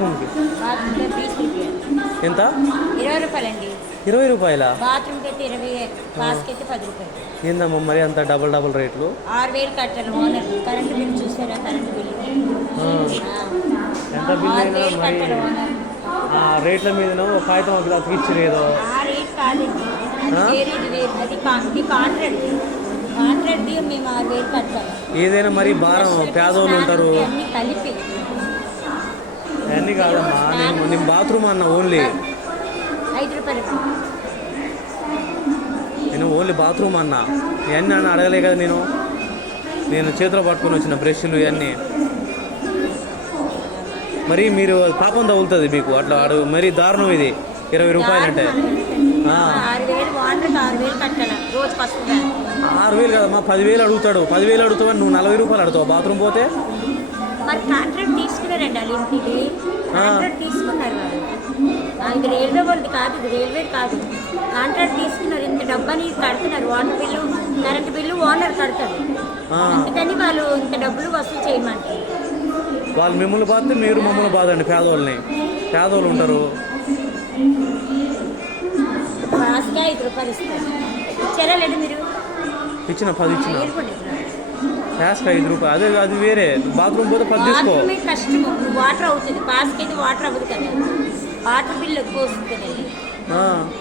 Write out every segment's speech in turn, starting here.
బాత్రూమ్కి ఎంత? 20 రూపాయలండి. 20 రూపాయల? బాత్రూమ్కి అయితే 20, పాస్కి అయితే 10 రూపాయలు. ఏందమ్మా మరి అంత డబల్ రేట్లు? 6000 కట్టాలి ఓనర్. కరెంటు బిల్లు చూసారా? కరెంటు బిల్లు ఎంత బిల్ అయినా మరి రేట్ల మీద కాగితం అక్కడ అతికిచ్చారు ఏదో. ఆ రేట్ కాదండి, అది వేరు. అది కాంట్రాక్ట్ది మేము 6000 కట్టాలి. ఏదైనా మరి భారం పేదోళ్ళు ఉంటారు. అన్నీ కలిపి అన్నీ కాదమ్మా, నేను బాత్రూమ్ అన్న ఓన్లీ 5 రూపాయలు. నేను ఓన్లీ బాత్రూమ్ అన్నా, ఇవన్నీ అన్న అడగలే కదా. నేను చేతిలో పట్టుకొని వచ్చిన బ్రష్లు ఇవన్నీ. మరి మీరు పాపం తగులుతుంది మీకు అట్లా అడుగు. మరి దారుణం ఇది 20 రూపాయలు అంటే. 6,000 కదమ్మా, 10,000 అడుగుతాడు. 10,000 అడుగుతావు, నువ్వు 40 రూపాయలు అడుగుతావు బాత్రూమ్ పోతే. మరి కాంట్రాక్ట్ తీసుకున్నారండి వాళ్ళు, ఇంటికి కాంట్రాక్ట్ తీసుకున్నారు వాళ్ళు. ఇది రైల్వే వాళ్ళది కాదు, ఇది రైల్వే కాదు. కాంట్రాక్ట్ తీసుకున్నారు, ఇంత డబ్బని కడుతున్నారు. Water bill, current bill owner కడతారు. అందుకని వాళ్ళు ఇంత డబ్బులు వసూలు చేయమంటారు. వాళ్ళు మిమ్మల్ని బాధితే మీరు మమ్మల్ని బాధండి, పేదోళ్ళు ఉంటారు. పాస్గా 5 రూపాయలు ఇస్తారు. ఇచ్చారా లేదు మీరు? ఇచ్చిన 10 ఇచ్చిన. పాస్కి 5 రూపాయలు, అది వేరే. బాత్రూమ్ పోతే 10 తీసుకో. కష్టము, వాటర్ అవుతుంది. పాస్కి అయితే వాటర్ అవ్వదు కదా, వాటర్ బిల్ ఎక్కువ వస్తుంది కదండి.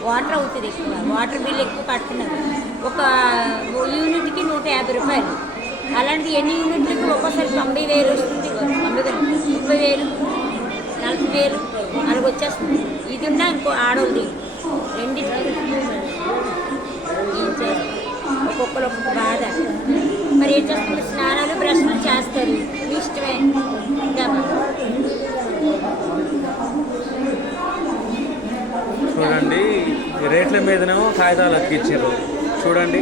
వాటర్ అవుతుంది ఎక్కువ, వాటర్ బిల్ ఎక్కువ కడుతున్నారు. ఒక యూనిట్కి 150 రూపాయలు. అలాంటిది ఎన్ని యూనిట్లకి ఒక్కోసారి 90,000 వస్తుంది, 30,000, 40,000 అలాగ వచ్చేస్తుంది. ఇది ఉన్నా ఇంకో ఆడోళ్ళది రెండింటికి ఏం చేస్తారు, ఒక్కొక్కరు ఒక్కొక్క బాధ. మరి ఏం చేస్తారు? స్నానాలు బ్రష్లు చేస్తారు, ఇష్టమే. చూడండి రేట్ల మీదనేమో కాగితాలు అతికిచ్చారు చూడండి.